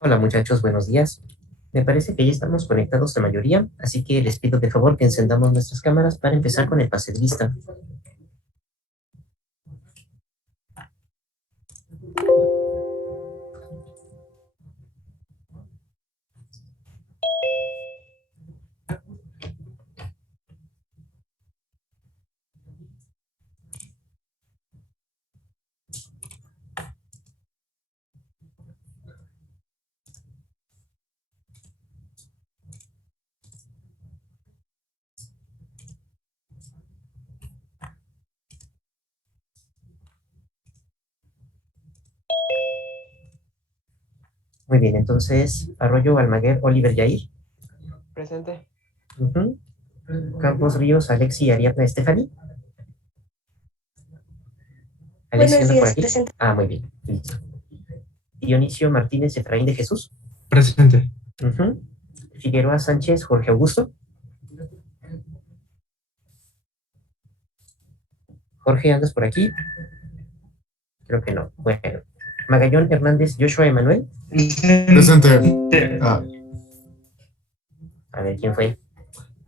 Hola muchachos, buenos días. Me parece que ya estamos conectados la mayoría, así que les pido de favor que encendamos nuestras cámaras para empezar con el pase de lista. Muy bien, entonces, Arroyo, Almaguer, Oliver, Yair. Presente. Ujú. Campos, Ríos, Alexi, Ariadna, Stephanie. Alexi, Buenos ¿anda por días, aquí? presente. Ah, muy bien, listo. Dionisio Martínez, Efraín de Jesús. Presente. Ujú. Figueroa Sánchez, Jorge Augusto. Jorge, ¿andas por aquí? Creo que no. Bueno. Magallón Hernández, Joshua Emanuel. Presente. A ver, ¿quién fue?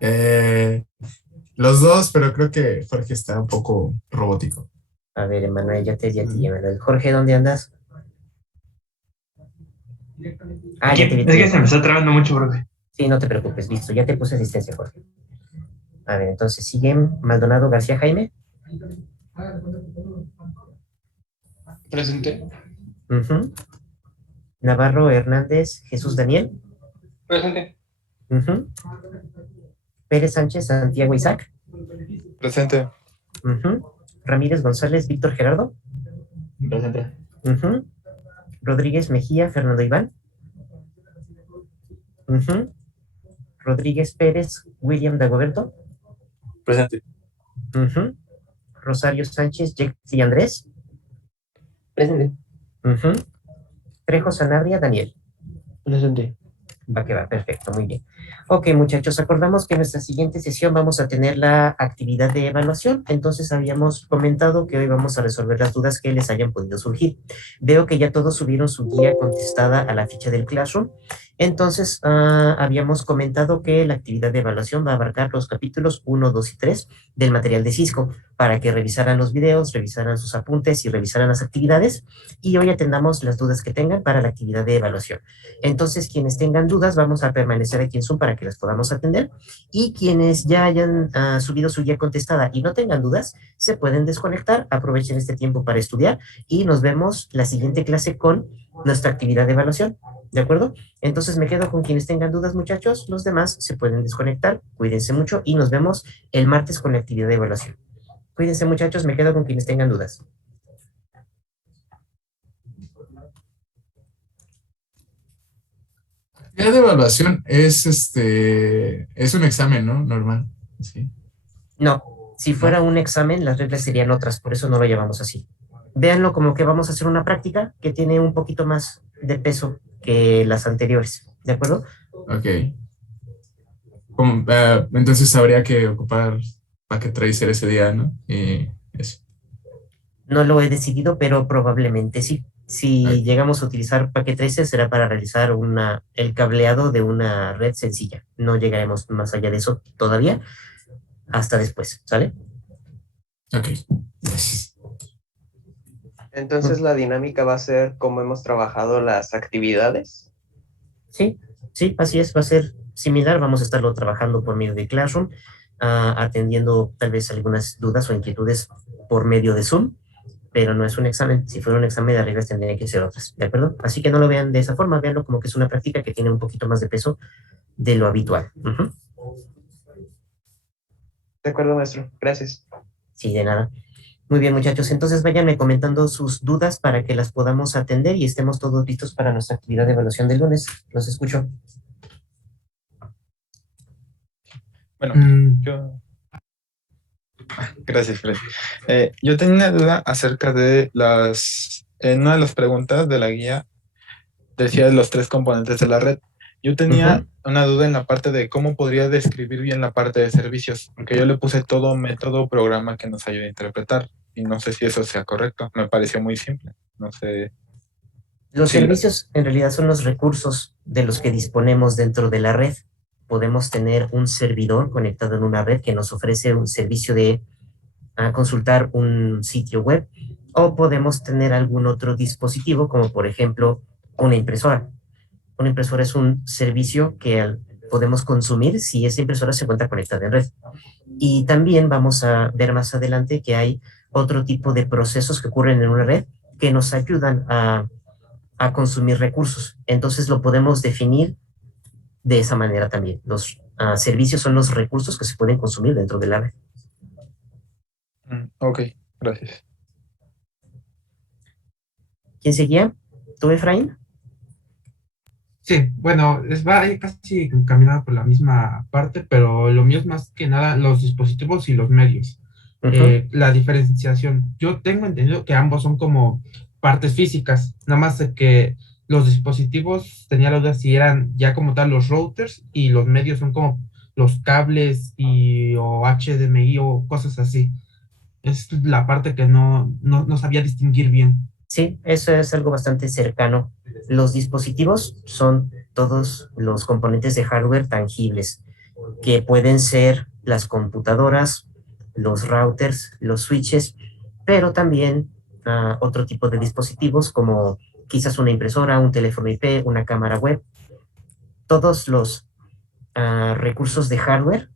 Eh, los dos, pero creo que Jorge está un poco robótico. A ver, Emanuel, ya te di a ti, Emanuel. Jorge, ¿dónde andas? Ah, ya te vi. Es que se me está trabando mucho, profe. Sí, no te preocupes, listo, ya te puse asistencia, Jorge. A ver, entonces siguen Maldonado García Jaime. Presente. Ujú. Navarro Hernández Jesús Daniel. Presente. Ujú. Pérez Sánchez Santiago Isaac. Presente. Ujú. Ramírez González Víctor Gerardo. Presente. Ujú. Rodríguez Mejía Fernando Iván. Ujú. Rodríguez Pérez William Dagoberto. Presente. Ujú. Rosario Sánchez Jexy Andrés. Presente. Ujú. Trejo Sanabria Daniel. Presente. Va que va, perfecto, muy bien. Ok, muchachos, acordamos que en nuestra siguiente sesión vamos a tener la actividad de evaluación, entonces habíamos comentado que hoy vamos a resolver las dudas que les hayan podido surgir. Veo que ya todos subieron su guía contestada a la ficha del Classroom, entonces habíamos comentado que la actividad de evaluación va a abarcar los capítulos 1, 2 y 3 del material de Cisco, para que revisaran los videos, revisaran sus apuntes y revisaran las actividades, y hoy atendamos las dudas que tengan para la actividad de evaluación. Entonces, quienes tengan dudas, vamos a permanecer aquí en Zoom para que las podamos atender. Y quienes ya hayan subido su guía contestada y no tengan dudas, se pueden desconectar, aprovechen este tiempo para estudiar y nos vemos la siguiente clase con nuestra actividad de evaluación. ¿De acuerdo? Entonces me quedo con quienes tengan dudas, muchachos. Los demás se pueden desconectar. Cuídense mucho y nos vemos el martes con la actividad de evaluación. Cuídense, muchachos. Me quedo con quienes tengan dudas. La de evaluación es un examen, ¿no? Normal. Sí. No, si fuera ¿No? un examen, las reglas serían otras, por eso no lo llamamos así. Véanlo como que vamos a hacer una práctica que tiene un poquito más de peso que las anteriores, ¿de acuerdo? Ok. Entonces habría que ocupar Packet Tracer ese día, ¿no? Y eso. No lo he decidido, pero probablemente sí. Si Ok. llegamos a utilizar Packet Tracer será para realizar el cableado de una red sencilla. No llegaremos más allá de eso todavía, hasta después, ¿sale? Ok. Yes. Entonces la dinámica va a ser como hemos trabajado las actividades. Sí, sí, así es, va a ser similar, vamos a estarlo trabajando por medio de Classroom, atendiendo tal vez algunas dudas o inquietudes por medio de Zoom, pero no es un examen. Si fuera un examen de reglas tendrían que ser otras, ¿de acuerdo? Así que no lo vean de esa forma, véanlo como que es una práctica que tiene un poquito más de peso de lo habitual. Ujú. De acuerdo, maestro. Gracias. Sí, de nada. Muy bien, muchachos, entonces váyanme comentando sus dudas para que las podamos atender y estemos todos listos para nuestra actividad de evaluación del lunes. Los escucho. Bueno, Mm, gracias, Fred. Yo tenía una duda acerca de en una de las preguntas de la guía decía los tres componentes de la red. Yo tenía Ujú. una duda en la parte de cómo podría describir bien la parte de servicios, porque yo le puse todo método o programa que nos ayude a interpretar, y no sé si eso sea correcto. Me pareció muy simple. No sé. Los Sí, servicios en realidad son los recursos de los que disponemos dentro de la red. Podemos tener un servidor conectado en una red que nos ofrece un servicio de consultar un sitio web, o podemos tener algún otro dispositivo, como por ejemplo una impresora. Una impresora es un servicio que podemos consumir si esa impresora se encuentra conectada en red. Y también vamos a ver más adelante que hay otro tipo de procesos que ocurren en una red que nos ayudan a consumir recursos. Entonces lo podemos definir de esa manera también. Los servicios son los recursos que se pueden consumir dentro de la red. Ok, gracias. ¿Quién seguía? ¿Tú, Efraín? Sí, bueno, va casi encaminado por la misma parte, pero lo mío es más que nada los dispositivos y los medios. La diferenciación. Yo tengo entendido que ambos son como partes físicas, nada más de que los dispositivos, tenía la duda si eran ya como tal los routers y los medios son como los cables y o HDMI o cosas así. Es la parte que no sabía distinguir bien. Sí, eso es algo bastante cercano. Los dispositivos son todos los componentes de hardware tangibles, que pueden ser las computadoras, los routers, los switches, pero también otro tipo de dispositivos como quizás una impresora, un teléfono IP, una cámara web. Todos los recursos de hardware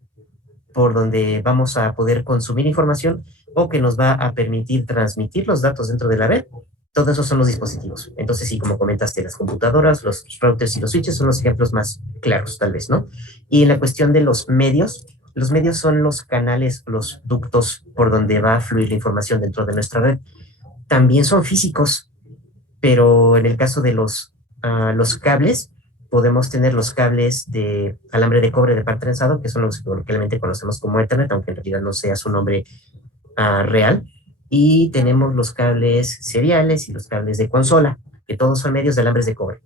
por donde vamos a poder consumir información o que nos va a permitir transmitir los datos dentro de la red. Todos esos son los dispositivos. Entonces, sí, como comentaste, las computadoras, los routers y los switches son los ejemplos más claros, tal vez, ¿no? Y en la cuestión de los medios son los canales, los ductos por donde va a fluir la información dentro de nuestra red. También son físicos, pero en el caso de los cables, podemos tener los cables de alambre de cobre de par trenzado, que son los que coloquialmente conocemos como Ethernet, aunque en realidad no sea su nombre real. Y tenemos los cables seriales y los cables de consola, que todos son medios de alambres de cobre.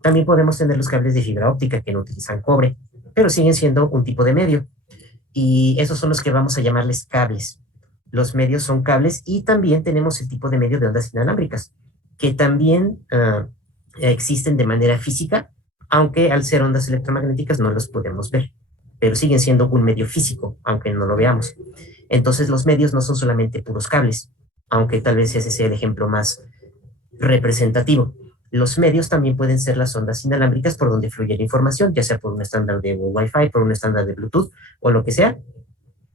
También podemos tener los cables de fibra óptica que no utilizan cobre, pero siguen siendo un tipo de medio. Y esos son los que vamos a llamarles cables. Los medios son cables y también tenemos el tipo de medio de ondas inalámbricas, que también existen de manera física, aunque al ser ondas electromagnéticas no los podemos ver, pero siguen siendo un medio físico, aunque no lo veamos. Entonces los medios no son solamente puros cables, aunque tal vez ese sea el ejemplo más representativo. Los medios también pueden ser las ondas inalámbricas por donde fluye la información, ya sea por un estándar de Wi-Fi, por un estándar de Bluetooth o lo que sea,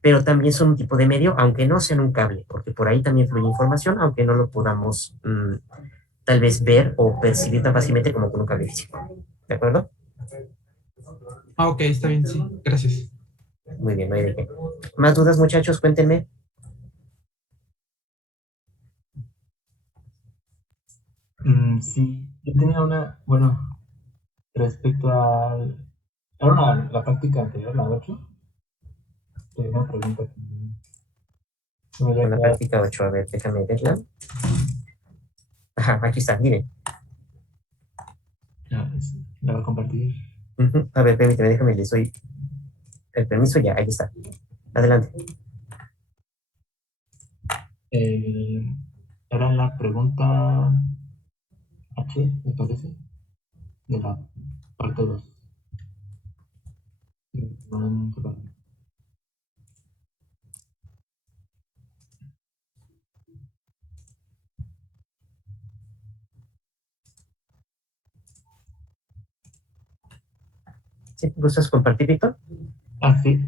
pero también son un tipo de medio, aunque no sean un cable, porque por ahí también fluye información, aunque no lo podamos tal vez ver o percibir tan fácilmente como con un cable físico. ¿De acuerdo? Ok, está bien, sí, gracias. Muy bien, no hay de qué. ¿Más dudas, muchachos? Cuéntenme. Sí, yo tenía bueno, respecto a la práctica anterior, la 8, tenía una pregunta que me había Con la quedado. práctica 8, a ver, déjame verla. Ajá, aquí está, miren. La voy a compartir. A ver, permíteme, déjame, les doy el permiso, ya, ahí está. Adelante. Era la pregunta H, me parece, de la parte 2. ¿Sí? ¿Gustas compartir, Víctor? Sí.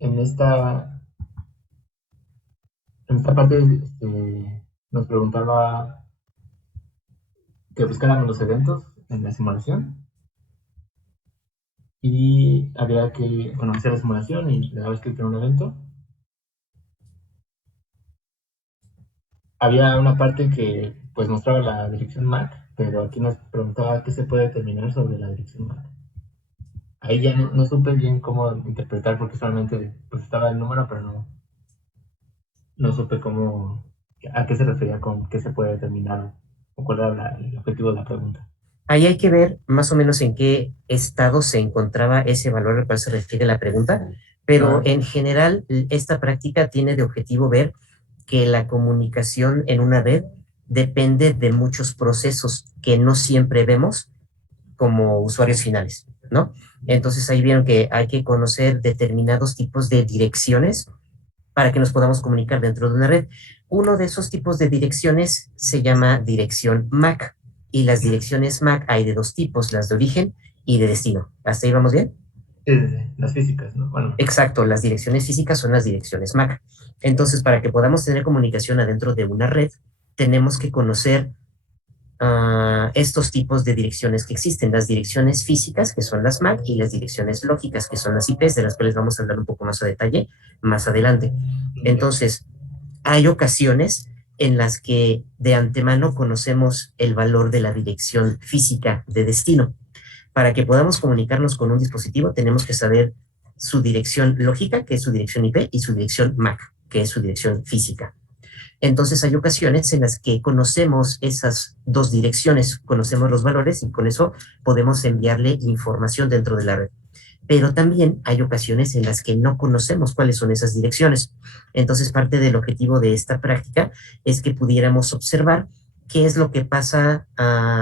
En esta parte nos preguntaba que buscáramos los eventos en la simulación y había que, bueno, hacer la simulación y le dabas clic en un evento. Había una parte que pues mostraba la dirección MAC, pero aquí nos preguntaba qué se puede determinar sobre la dirección MAC. Ahí ya no supe bien cómo interpretar porque solamente pues estaba el número, pero no supe a qué se refería con qué se puede determinar o cuál era el objetivo de la pregunta. Ahí hay que ver más o menos en qué estado se encontraba ese valor al cual se refiere la pregunta, Pero Ah. en general, esta práctica tiene de objetivo ver que la comunicación en una red depende de muchos procesos que no siempre vemos como usuarios finales, ¿no? Entonces ahí vieron que hay que conocer determinados tipos de direcciones para que nos podamos comunicar dentro de una red. Uno de esos tipos de direcciones se llama dirección MAC, y las direcciones MAC hay de dos tipos, las de origen y de destino. ¿Hasta ahí vamos bien? Sí, sí, sí, las físicas, ¿no? Bueno, Exacto, las direcciones físicas son las direcciones MAC. Entonces, para que podamos tener comunicación adentro de una red, tenemos que conocer estos tipos de direcciones que existen, las direcciones físicas, que son las MAC, y las direcciones lógicas, que son las IPs, de las cuales vamos a hablar un poco más a detalle más adelante. Entonces, hay ocasiones en las que de antemano conocemos el valor de la dirección física de destino. Para que podamos comunicarnos con un dispositivo, tenemos que saber su dirección lógica, que es su dirección IP, y su dirección MAC, que es su dirección física. Entonces hay ocasiones en las que conocemos esas dos direcciones, conocemos los valores y con eso podemos enviarle información dentro de la red. Pero también hay ocasiones en las que no conocemos cuáles son esas direcciones. Entonces parte del objetivo de esta práctica es que pudiéramos observar qué es lo que pasa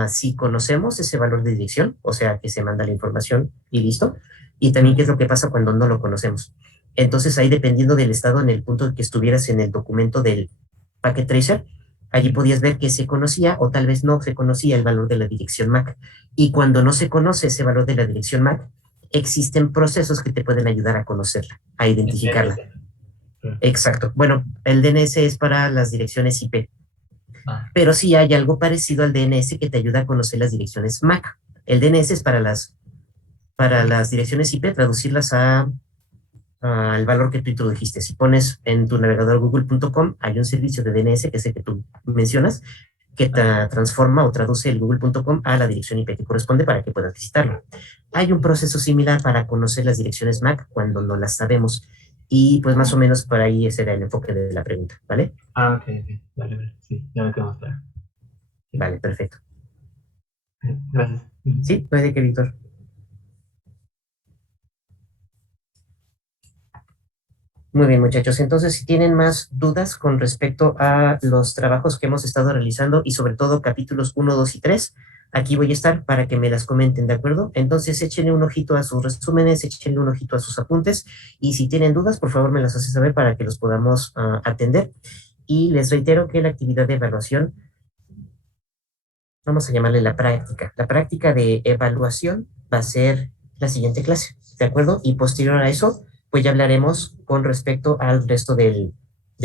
si conocemos ese valor de dirección, o sea, que se manda la información y listo, y también qué es lo que pasa cuando no lo conocemos. Entonces ahí, dependiendo del estado en el punto en que estuvieras en el documento del Packet Tracer, allí podías ver que se conocía o tal vez no se conocía el valor de la dirección MAC. Y cuando no se conoce ese valor de la dirección MAC, existen procesos que te pueden ayudar a conocerla, a identificarla. Exacto. Bueno, el DNS es para las direcciones IP, pero sí hay algo parecido al DNS que te ayuda a conocer las direcciones MAC. El DNS es para las direcciones IP, traducirlas al valor que tú introdujiste. Si pones en tu navegador google.com, hay un servicio de DNS, que es el que tú mencionas, que transforma o traduce el google.com a la dirección IP que corresponde para que puedas visitarlo. Hay un proceso similar para conocer las direcciones MAC cuando no las sabemos. Y pues más o menos por ahí ese era el enfoque de la pregunta, ¿vale? Ok, vale, vale, sí, ya me quedó más claro. Sí. Vale, perfecto. Gracias. Sí, no hay de qué, Víctor. Muy bien, muchachos. Entonces, si tienen más dudas con respecto a los trabajos que hemos estado realizando y sobre todo capítulos 1, 2 y 3, aquí voy a estar para que me las comenten, ¿de acuerdo? Entonces, échenle un ojito a sus resúmenes, échenle un ojito a sus apuntes, y si tienen dudas, por favor me las hace saber para que los podamos atender. Y les reitero que la actividad de evaluación, vamos a llamarle la práctica de evaluación va a ser la siguiente clase, ¿de acuerdo? Y posterior a eso, pues ya hablaremos con respecto al resto del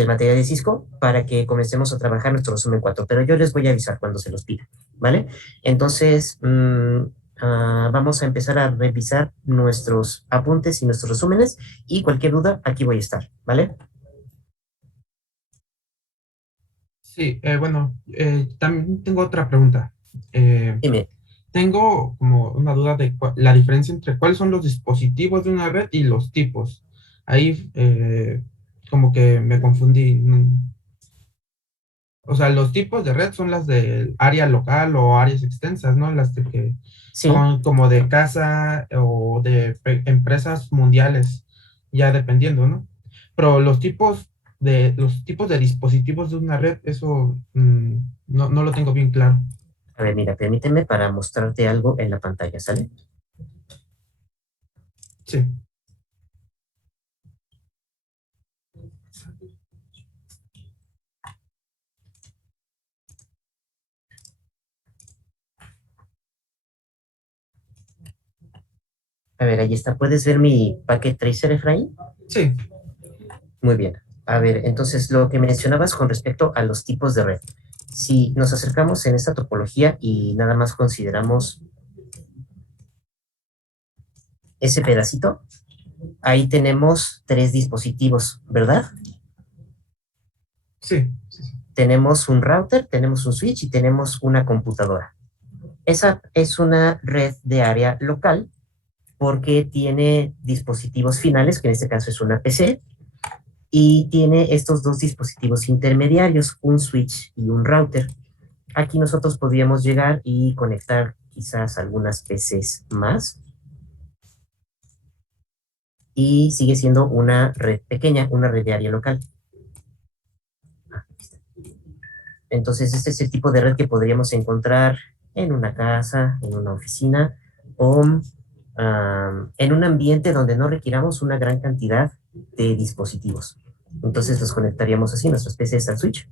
material de Cisco para que comencemos a trabajar nuestro resumen 4, pero yo les voy a avisar cuando se los pida, ¿vale? Entonces, vamos a empezar a revisar nuestros apuntes y nuestros resúmenes, y cualquier duda, aquí voy a estar, ¿vale? Sí, bueno, también tengo otra pregunta. Dime. Tengo como una duda de la diferencia entre cuáles son los dispositivos de una red y los tipos. Ahí como que me confundí. O sea, los tipos de red son las del área local o áreas extensas, ¿no? Las que Sí. son como de casa o de empresas mundiales, ya dependiendo, ¿no? Pero los tipos de dispositivos de una red, eso no lo tengo bien claro. A ver, mira, permíteme para mostrarte algo en la pantalla, ¿sale? Sí. A ver, ahí está. ¿Puedes ver mi Packet Tracer, Efraín? Sí. Muy bien. A ver, entonces lo que mencionabas con respecto a los tipos de red. Si nos acercamos en esta topología y nada más consideramos ese pedacito, ahí tenemos 3 dispositivos, ¿verdad? Sí. Tenemos un router, tenemos un switch y tenemos una computadora. Esa es una red de área local porque tiene dispositivos finales, que en este caso es una PC, y tiene estos 2 dispositivos intermediarios, un switch y un router. Aquí nosotros podríamos llegar y conectar quizás algunas PCs más. y sigue siendo una red pequeña, una red de área local. Entonces, este es el tipo de red que podríamos encontrar en una casa, en una oficina o en un ambiente donde no requiramos una gran cantidad de dispositivos. Entonces los conectaríamos así, nuestras PCs al switch,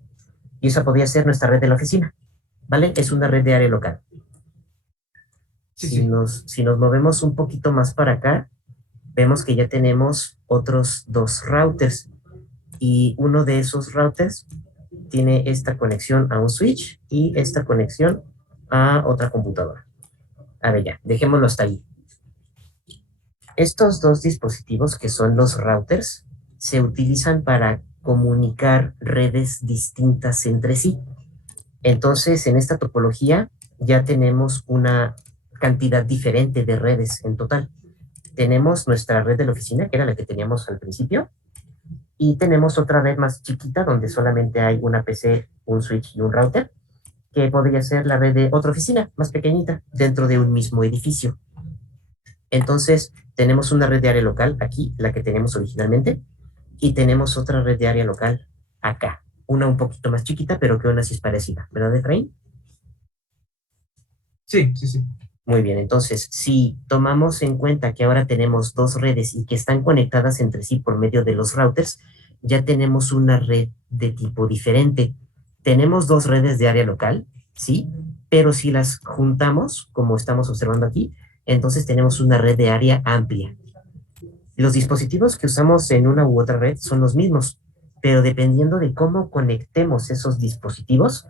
y esa podría ser nuestra red de la oficina, ¿vale? Es una red de área local. Sí, Si sí. si nos movemos un poquito más para acá, vemos que ya tenemos otros dos routers, y uno de esos routers tiene esta conexión a un switch y esta conexión a otra computadora. A ver, ya, dejémoslo hasta ahí. Estos dos dispositivos, que son los routers, se utilizan para comunicar redes distintas entre sí. Entonces, en esta topología ya tenemos una cantidad diferente de redes en total. Tenemos nuestra red de la oficina, que era la que teníamos al principio, y tenemos otra red más chiquita donde solamente hay una PC, un switch y un router, que podría ser la red de otra oficina más pequeñita dentro de un mismo edificio. Entonces, tenemos una red de área local aquí, la que tenemos originalmente, y tenemos otra red de área local acá. Una un poquito más chiquita, pero que aún así es parecida, ¿verdad, Efraín? Sí, sí, sí. Muy bien, entonces, si tomamos en cuenta que ahora tenemos dos redes y que están conectadas entre sí por medio de los routers, ya tenemos una red de tipo diferente. Tenemos dos redes de área local, ¿sí? Pero si las juntamos, como estamos observando aquí, entonces tenemos una red de área amplia. Los dispositivos que usamos en una u otra red son los mismos, pero dependiendo de cómo conectemos esos dispositivos,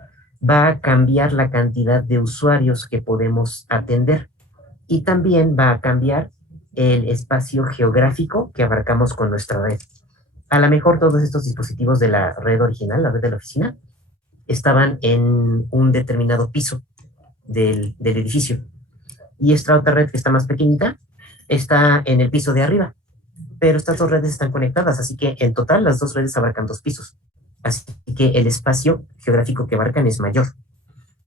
va a cambiar la cantidad de usuarios que podemos atender y también va a cambiar el espacio geográfico que abarcamos con nuestra red. A lo mejor todos estos dispositivos de la red original, la red de la oficina, estaban en un determinado piso del edificio, y esta otra red que está más pequeñita está en el piso de arriba, pero estas dos redes están conectadas, así que en total las dos redes abarcan dos pisos. Así que el espacio geográfico que abarcan es mayor.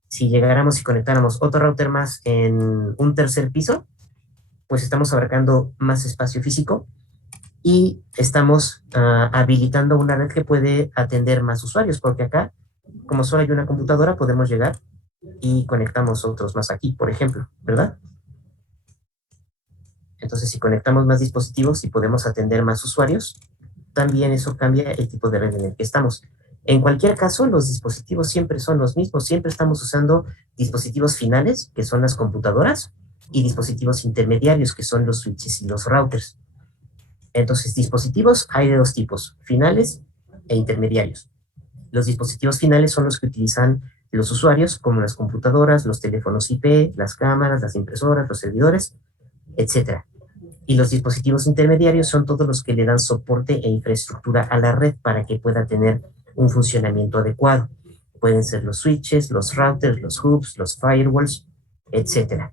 Si llegáramos y conectáramos otro router más en un tercer piso, pues estamos abarcando más espacio físico y estamos habilitando una red que puede atender más usuarios, porque acá, como solo hay una computadora, podemos llegar y conectamos otros más aquí, por ejemplo, ¿verdad? Entonces, si conectamos más dispositivos y podemos atender más usuarios, también eso cambia el tipo de red en el que estamos. En cualquier caso, los dispositivos siempre son los mismos. Siempre estamos usando dispositivos finales, que son las computadoras, y dispositivos intermediarios, que son los switches y los routers. Entonces, dispositivos hay de dos tipos, finales e intermediarios. Los dispositivos finales son los que utilizan los usuarios, como las computadoras, los teléfonos IP, las cámaras, las impresoras, los servidores, etcétera. Y los dispositivos intermediarios son todos los que le dan soporte e infraestructura a la red para que pueda tener un funcionamiento adecuado. Pueden ser los switches, los routers, los hubs, los firewalls, etcétera.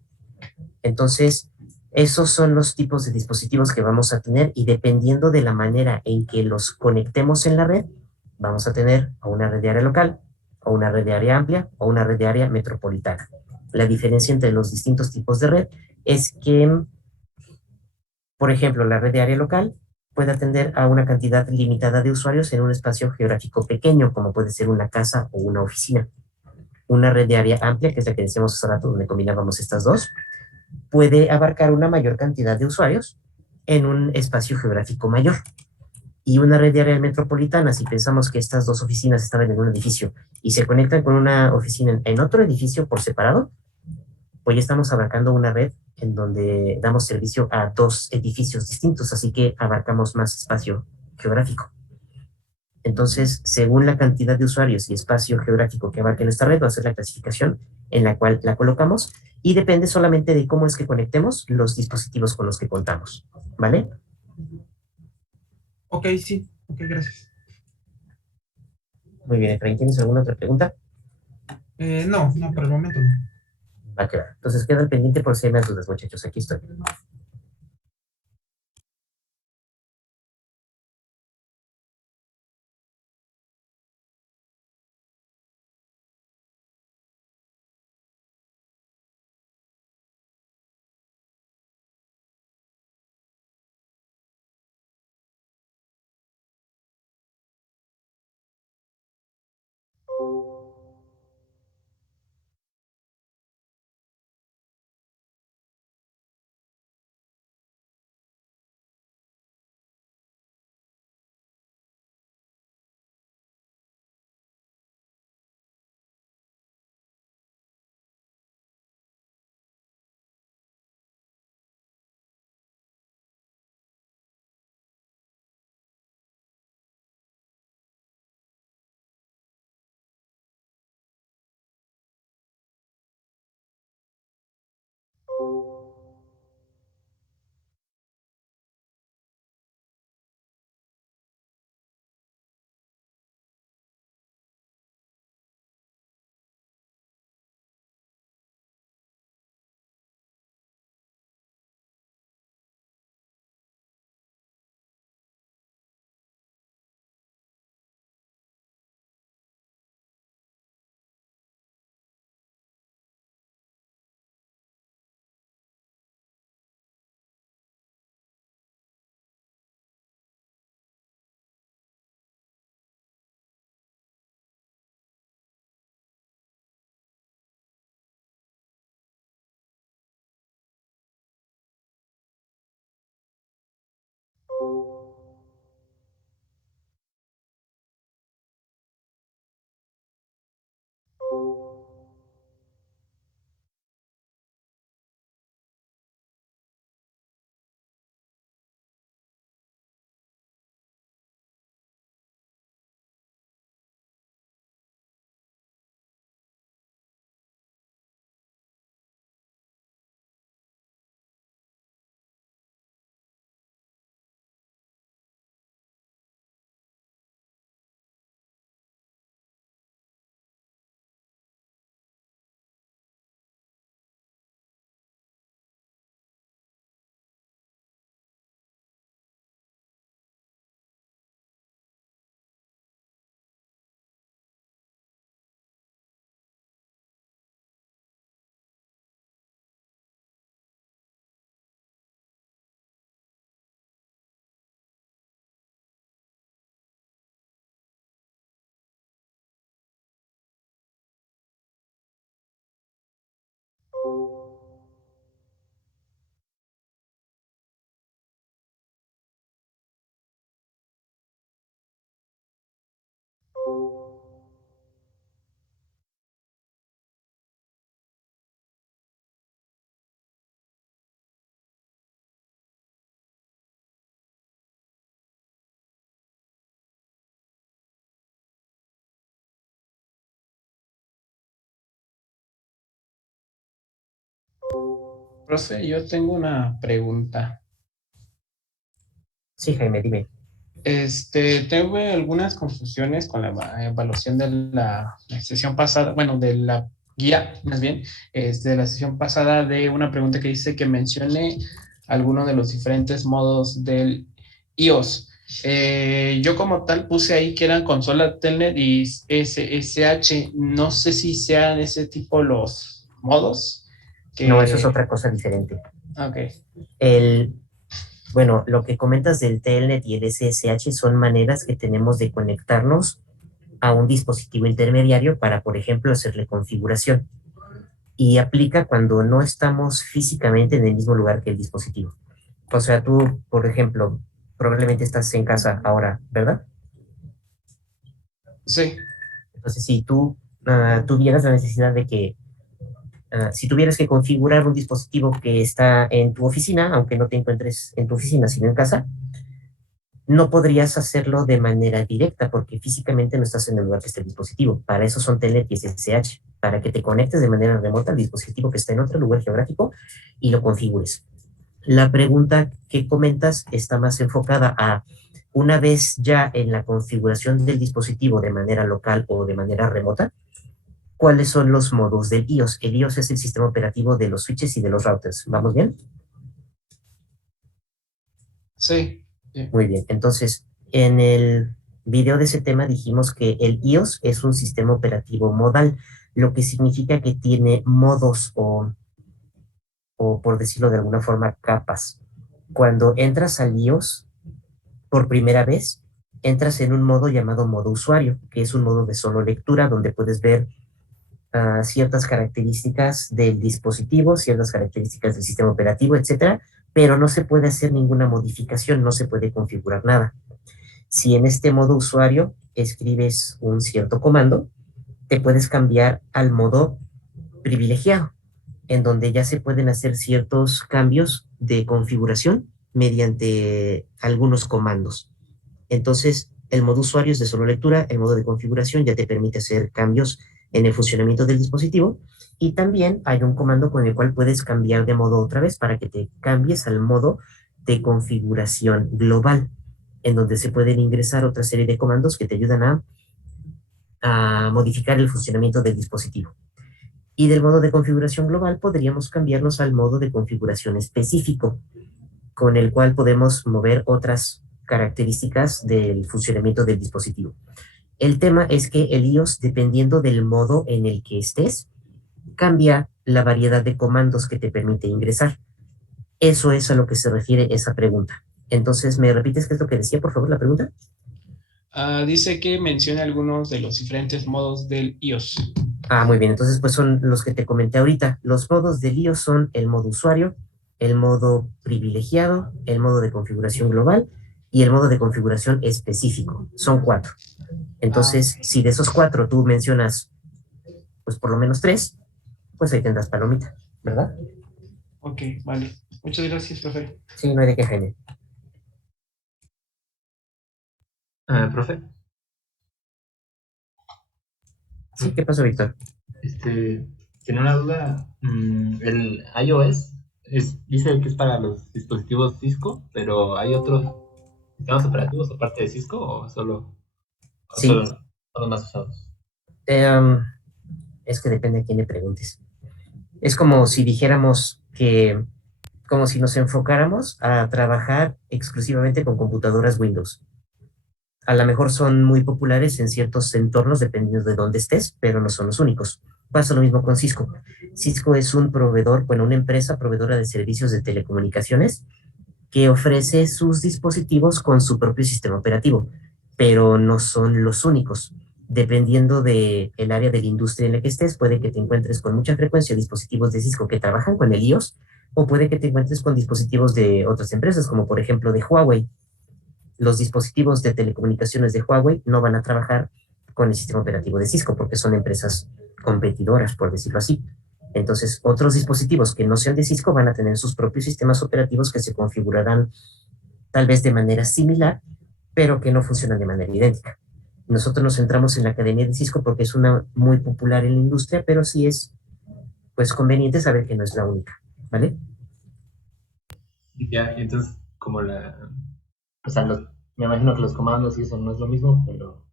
Entonces, esos son los tipos de dispositivos que vamos a tener, y dependiendo de la manera en que los conectemos en la red, vamos a tener o una red de área local, o una red de área amplia, o una red de área metropolitana. La diferencia entre los distintos tipos de red es que, por ejemplo, la red de área local puede atender a una cantidad limitada de usuarios en un espacio geográfico pequeño, como puede ser una casa o una oficina. Una red de área amplia, que es la que decíamos hace rato, donde combinábamos estas dos, puede abarcar una mayor cantidad de usuarios en un espacio geográfico mayor. Y una red de área metropolitana, si pensamos que estas dos oficinas estaban en un edificio y se conectan con una oficina en otro edificio por separado, pues ya estamos abarcando una red en donde damos servicio a dos edificios distintos, así que abarcamos más espacio geográfico. Entonces, según la cantidad de usuarios y espacio geográfico que abarque nuestra red, va a ser la clasificación en la cual la colocamos, y depende solamente de cómo es que conectemos los dispositivos con los que contamos, ¿vale? Ok, sí. Ok, gracias. Muy bien, Efraín, ¿tienes alguna otra pregunta? No, no, por el momento no. Va a quedar. Entonces, queda al pendiente por si hay más dudas, muchachos. Aquí estoy. Profe, yo tengo una pregunta. Sí, Jaime, dime. Tuve algunas confusiones con la evaluación de la sesión pasada, bueno, de la guía, más bien, de la sesión pasada de una pregunta que dice que mencione alguno de los diferentes modos del iOS. Yo como tal puse ahí que eran consola Telnet y SSH. No sé si sean ese tipo los modos. No, eso es otra cosa diferente. Ok. Bueno, lo que comentas del Telnet y el SSH son maneras que tenemos de conectarnos a un dispositivo intermediario para, por ejemplo, hacerle configuración. Y aplica cuando no estamos físicamente en el mismo lugar que el dispositivo. O sea, tú, por ejemplo, probablemente estás en casa ahora, ¿verdad? Sí. Entonces, si tú tuvieras la necesidad de que, si tuvieras que configurar un dispositivo que está en tu oficina, aunque no te encuentres en tu oficina, sino en casa, no podrías hacerlo de manera directa porque físicamente no estás en el lugar que está el dispositivo. Para eso son Telnet y SSH, para que te conectes de manera remota al dispositivo que está en otro lugar geográfico y lo configures. La pregunta que comentas está más enfocada a, una vez ya en la configuración del dispositivo de manera local o de manera remota, ¿cuáles son los modos del iOS? El iOS es el sistema operativo de los switches y de los routers. ¿Vamos bien? Sí. Muy bien. Entonces, en el video de ese tema dijimos que el iOS es un sistema operativo modal, lo que significa que tiene modos o por decirlo de alguna forma, capas. Cuando entras al iOS por primera vez, entras en un modo llamado modo usuario, que es un modo de solo lectura, donde puedes ver ciertas características del dispositivo, ciertas características del sistema operativo, etcétera, pero no se puede hacer ninguna modificación, no se puede configurar nada. Si en este modo usuario escribes un cierto comando, te puedes cambiar al modo privilegiado, en donde ya se pueden hacer ciertos cambios de configuración mediante algunos comandos. Entonces, el modo usuario es de solo lectura, el modo de configuración ya te permite hacer cambios en el funcionamiento del dispositivo, y también hay un comando con el cual puedes cambiar de modo otra vez para que te cambies al modo de configuración global, en donde se pueden ingresar otra serie de comandos que te ayudan a modificar el funcionamiento del dispositivo. Y del modo de configuración global podríamos cambiarnos al modo de configuración específico, con el cual podemos mover otras características del funcionamiento del dispositivo. El tema es que el iOS, dependiendo del modo en el que estés, cambia la variedad de comandos que te permite ingresar. Eso es a lo que se refiere esa pregunta. Entonces, ¿me repites qué es lo que decía, por favor, la pregunta? Dice que menciona algunos de los diferentes modos del iOS. Muy bien. Entonces, pues son los que te comenté ahorita. Los modos del iOS son el modo usuario, el modo privilegiado, el modo de configuración global y el modo de configuración específico. Son 4. Entonces, si de esos 4 tú mencionas, pues por lo menos 3, pues ahí tendrás palomita, ¿verdad? Ok, vale. Muchas gracias, profe. Sí, no hay de qué, Jaime. Profe, Sí, ¿qué pasó, Víctor? tenía una duda. El iOS dice que es para los dispositivos Cisco, pero ¿hay otros sistemas operativos aparte de Cisco o Sí. solo son los más usados? Es que depende a quién le preguntes. Es como si dijéramos que, como si nos enfocáramos a trabajar exclusivamente con computadoras Windows. A lo mejor son muy populares en ciertos entornos dependiendo de dónde estés, pero no son los únicos. Pasa lo mismo con Cisco. Cisco es un proveedor, bueno, una empresa proveedora de servicios de telecomunicaciones que ofrece sus dispositivos con su propio sistema operativo, pero no son los únicos. Dependiendo del área de la industria en la que estés, puede que te encuentres con mucha frecuencia dispositivos de Cisco que trabajan con el iOS, o puede que te encuentres con dispositivos de otras empresas, como por ejemplo de Huawei. Los dispositivos de telecomunicaciones de Huawei no van a trabajar con el sistema operativo de Cisco porque son empresas competidoras, por decirlo así. Entonces, otros dispositivos que no sean de Cisco van a tener sus propios sistemas operativos que se configurarán tal vez de manera similar, pero que no funcionan de manera idéntica. Nosotros nos centramos en la academia de Cisco porque es una muy popular en la industria, pero sí es pues conveniente saber que no es la única, ¿vale? Ya, entonces, o sea, me imagino que los comandos y eso no es lo mismo, pero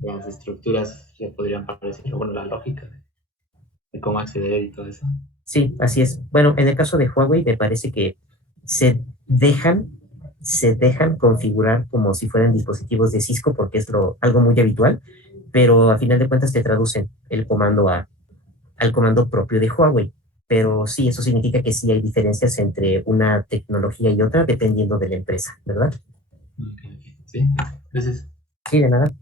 las estructuras se podrían parecer, o bueno, la lógica de cómo acceder y todo eso. Sí, así es. Bueno, en el caso de Huawei me parece que se dejan, se dejan configurar como si fueran dispositivos de Cisco porque es algo muy habitual, pero a final de cuentas te traducen el comando al comando propio de Huawei. Pero sí, eso significa que sí hay diferencias entre una tecnología y otra dependiendo de la empresa, ¿verdad? Sí, gracias. Sí, de nada.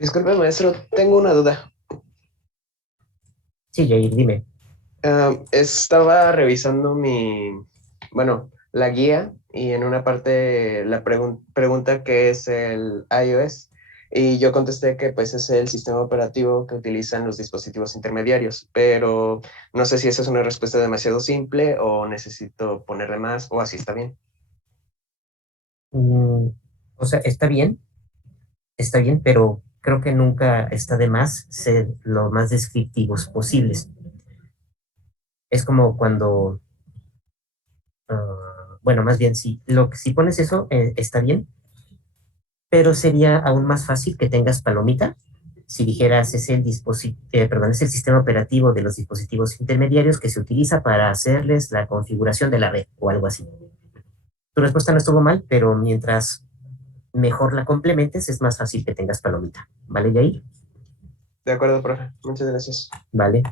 Disculpe, maestro, tengo una duda. Sí, Jair, dime. Estaba revisando la guía, y en una parte la pregunta qué es el iOS, y yo contesté que pues es el sistema operativo que utilizan los dispositivos intermediarios, pero no sé si esa es una respuesta demasiado simple o necesito ponerle más o así está bien. O sea, está bien, pero creo que nunca está de más ser lo más descriptivos posibles. Es como cuando bueno, más bien, si pones eso, está bien, pero sería aún más fácil que tengas palomita si dijeras es el es el sistema operativo de los dispositivos intermediarios que se utiliza para hacerles la configuración de la red o algo así. Tu respuesta no estuvo mal, pero mientras mejor la complementes, es más fácil que tengas palomita. ¿Vale, Yair? De acuerdo, profe. Muchas gracias. Vale.